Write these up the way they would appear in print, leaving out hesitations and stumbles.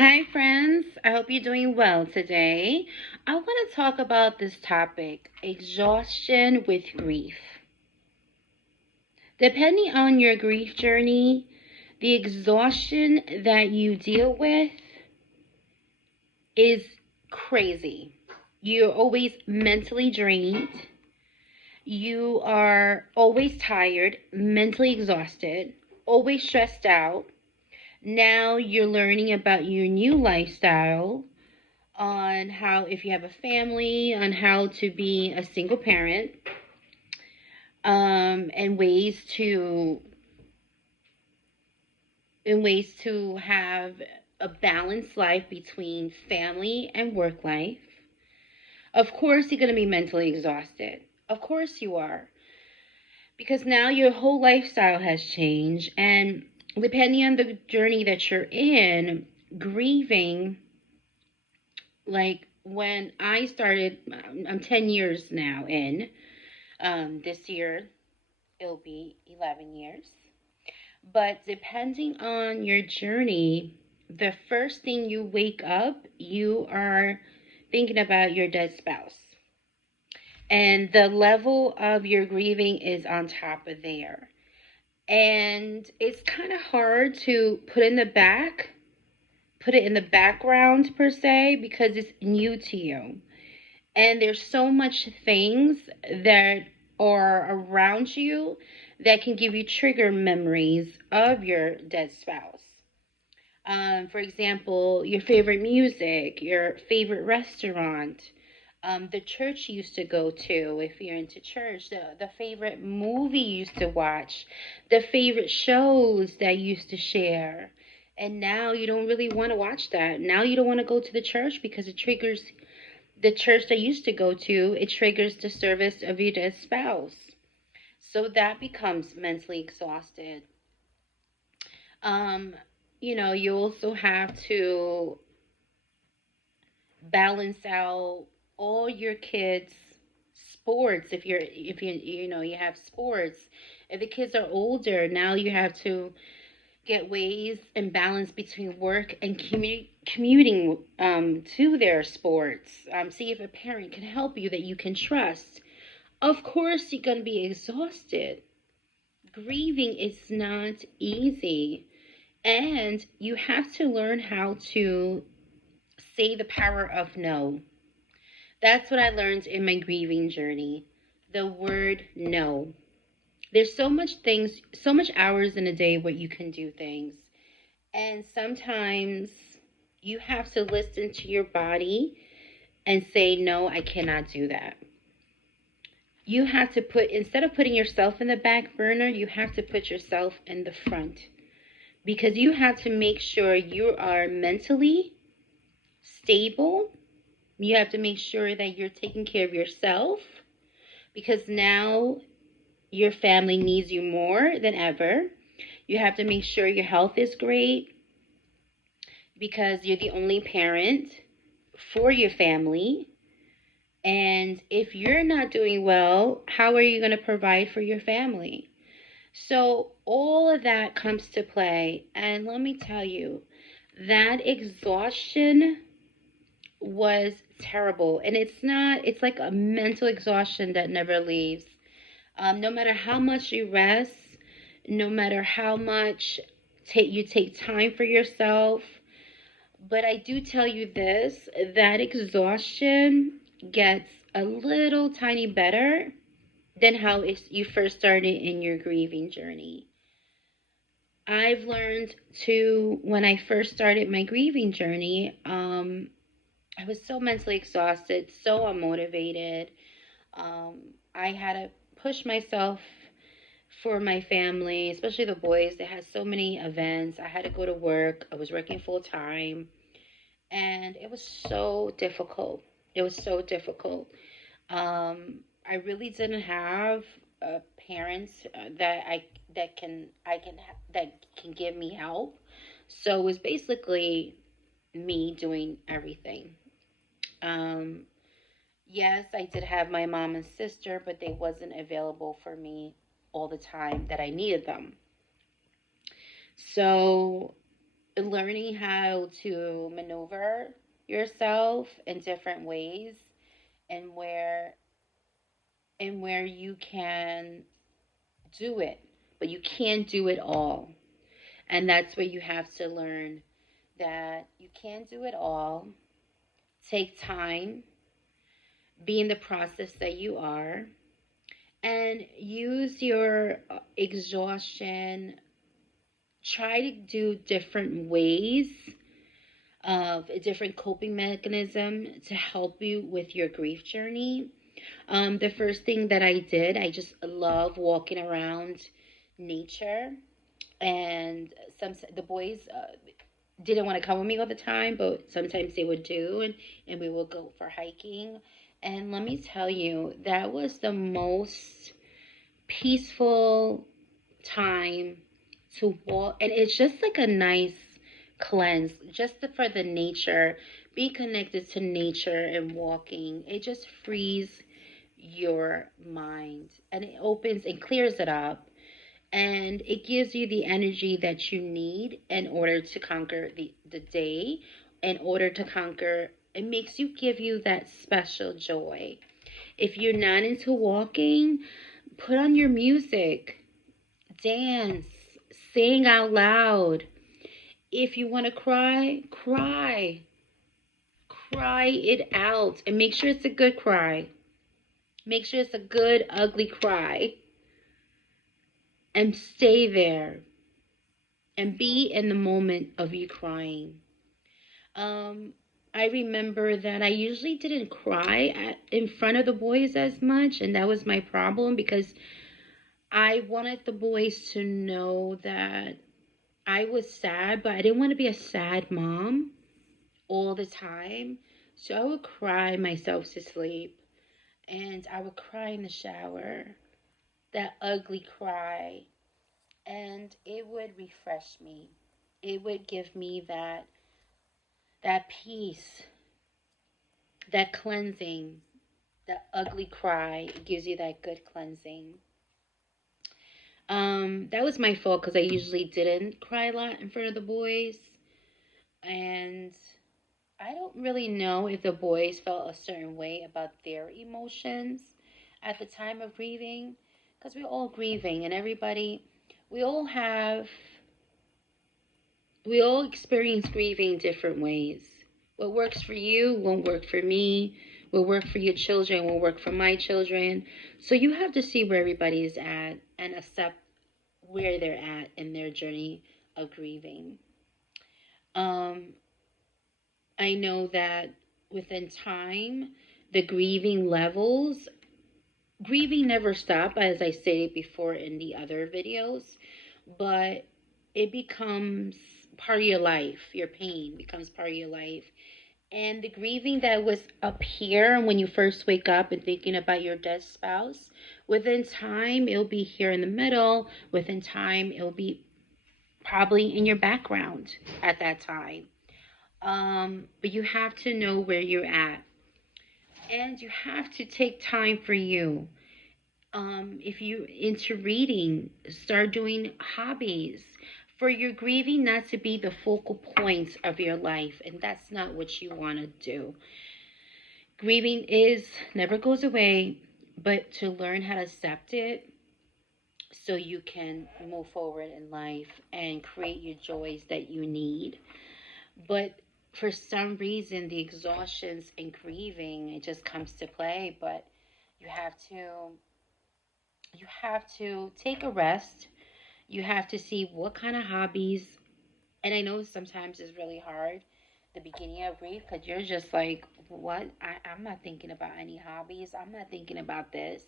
Hi, friends. I hope you're doing well today. I want to talk about this topic exhaustion with grief. Depending on your grief journey, the exhaustion that you deal with is crazy. You're always mentally drained, you are always tired, mentally exhausted, always stressed out. Now you're learning about your new lifestyle on how, if you have a family, on how to be a single parent, and ways to have a balanced life between family and work life. Of course, you're going to be mentally exhausted. Of course, you are. Because now your whole lifestyle has changed. And depending on the journey that you're in, grieving, like when I started, I'm 10 years now in. This year, it'll be 11 years. But depending on your journey, the first thing you wake up, you are thinking about your dead spouse. And the level of your grieving is on top of there. And it's kind of hard to put it in the background per se, because it's new to you. And there's so much things that are around you that can give you trigger memories of your dead spouse. For example, your favorite music, your favorite restaurant, the church you used to go to, if you're into church, the favorite movie you used to watch, the favorite shows that you used to share. And now you don't really want to watch that. Now you don't want to go to the church because it triggers the church that you used to go to, it triggers the service of your dead spouse. So that becomes mentally exhausted. Um, you also have to balance out all your kids' sports. If you have sports. If the kids are older, now you have to get ways and balance between work and commuting to their sports. See if a parent can help you that you can trust. Of course, you're going to be exhausted. Grieving is not easy. And you have to learn how to say the power of no. That's what I learned in my grieving journey. The word no. There's so much hours in a day where you can do things. And sometimes you have to listen to your body and say, no, I cannot do that. You have to instead of putting yourself in the back burner, you have to put yourself in the front. Because you have to make sure you are mentally stable. You have to make sure that you're taking care of yourself. Because now your family needs you more than ever. You have to make sure your health is great, because you're the only parent for your family. And if you're not doing well, how are you going to provide for your family? So all of that comes to play. And let me tell you, that exhaustion was terrible. And it's like a mental exhaustion that never leaves. No matter how much you rest, no matter how much you take time for yourself. But I do tell you this, that exhaustion gets a little tiny better than how you first started in your grieving journey. I've learned to, when I first started my grieving journey, I was so mentally exhausted, so unmotivated. I had to push myself for my family, especially the boys. They had so many events. I had to go to work. I was working full time. And it was so difficult. It was so difficult. I really didn't have parents that can give me help. So it was basically me doing everything. Um, yes, I did have my mom and sister, but they wasn't available for me all the time that I needed them. So learning how to maneuver yourself in different ways, and where you can do it, but you can't do it all. And that's where you have to learn that you can't do it all. Take time, be in the process that you are, and use your exhaustion. Try to do different ways of a different coping mechanism to help you with your grief journey. The first thing that I did, I just love walking around nature, and some the boys didn't want to come with me all the time, but sometimes they would do, and we would go for hiking. And let me tell you, that was the most peaceful time to walk, and it's just like a nice cleanse just for the nature. Be connected to nature and walking, it just frees your mind, and it opens and clears it up, and it gives you the energy that you need in order to conquer the day, in order to conquer. It makes you, give you that special joy. If you're not into walking, put on your music, dance, sing out loud. If you want to cry, cry. Cry it out, and make sure it's a good cry. Make sure it's a good, ugly cry. And stay there. And be in the moment of you crying. Um, I remember that I usually didn't cry in front of the boys as much, and that was my problem because I wanted the boys to know that I was sad, but I didn't want to be a sad mom all the time. So I would cry myself to sleep, and I would cry in the shower, that ugly cry, and it would refresh me. It would give me that peace, that cleansing. That ugly cry gives you that good cleansing. That was my fault because I usually didn't cry a lot in front of the boys, and I don't really know if the boys felt a certain way about their emotions at the time of grieving, because we're all grieving, and everybody, we all have, we all experience grieving different ways. What works for you won't work for me. What work for your children won't work for my children. So you have to see where everybody is at and accept where they're at in their journey of grieving. Um, I know that within time, the grieving never stop, as I stated before in the other videos, but it becomes part of your life. Your pain becomes part of your life. And the grieving that was up here when you first wake up and thinking about your dead spouse, within time, it'll be here in the middle. Within time, it'll be probably in your background at that time. But you have to know where you're at. And you have to take time for you. If you're into reading, start doing hobbies for your grieving not to be the focal point of your life. And that's not what you want to do. Grieving is never goes away, but to learn how to accept it so you can move forward in life and create your joys that you need. But for some reason, the exhaustions and grieving, it just comes to play. But you have to you have to take a rest. You have to see what kind of hobbies. And I know sometimes it's really hard, the beginning of grief, because you're just like, what? I'm not thinking about any hobbies. I'm not thinking about this.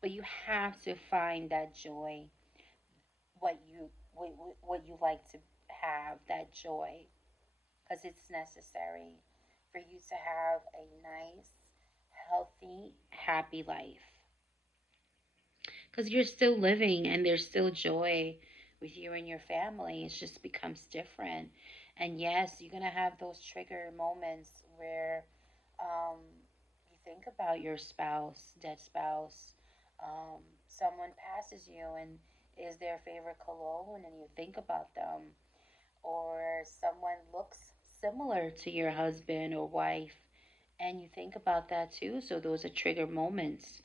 But you have to find that joy, what you like to have, that joy, because it's necessary for you to have a nice, healthy, happy life. Because you're still living and there's still joy with you and your family. It just becomes different. And yes, you're going to have those trigger moments where um, you think about your spouse, dead spouse. Someone passes you and is their favorite cologne, and you think about them. or someone looks similar to your husband or wife, and you think about that too. So those are trigger moments.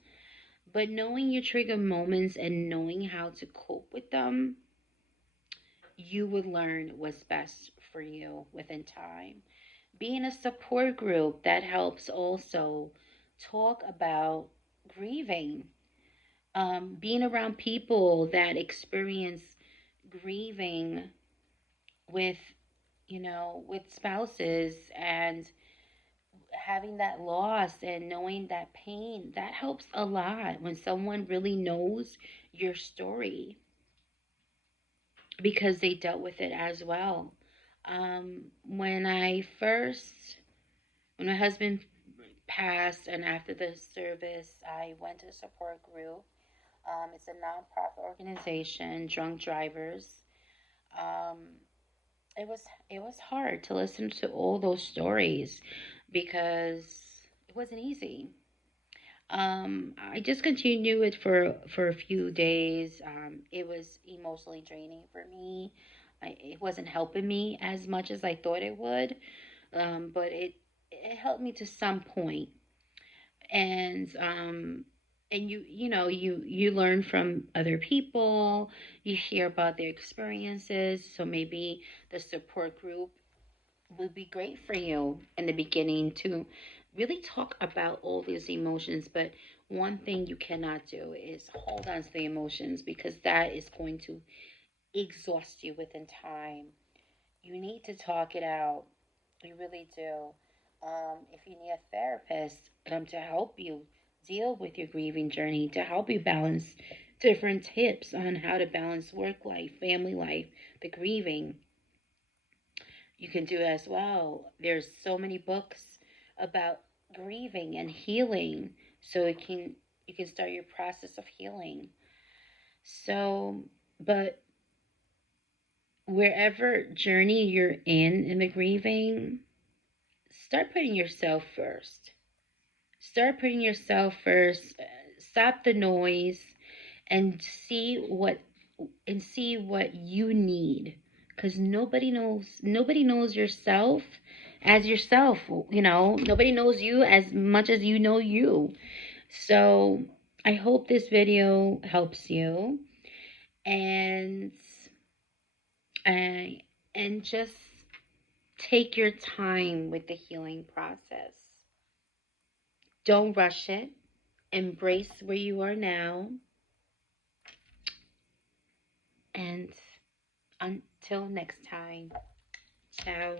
But knowing your trigger moments and knowing how to cope with them, you would learn what's best for you within time. Being a support group that helps also talk about grieving. Being around people that experience grieving with, with spouses and having that loss and knowing that pain, that helps a lot when someone really knows your story because they dealt with it as well. When when my husband passed, and after the service, I went to a support group. It's a nonprofit organization, Drunk Drivers. Um, it was hard to listen to all those stories because it wasn't easy. I just continued it for a few days. It was emotionally draining for me. It wasn't helping me as much as I thought it would, but it helped me to some point. And you learn from other people. You hear about their experiences. So maybe the support group would be great for you in the beginning to really talk about all these emotions. But one thing you cannot do is hold on to the emotions because that is going to exhaust you within time. You need to talk it out. You really do. If you need a therapist to help you deal with your grieving journey, to help you balance different tips on how to balance work life, family life, the grieving, you can do as well. There's so many books about grieving and healing, so you can start your process of healing. So, but wherever journey you're in the grieving, start putting yourself first. Start putting yourself first. Stop the noise and see what you need, because nobody knows yourself as yourself. Nobody knows you as much as you know you. So I hope this video helps you, and uh, and just take your time with the healing process. Don't rush it. Embrace where you are now, and until next time, ciao.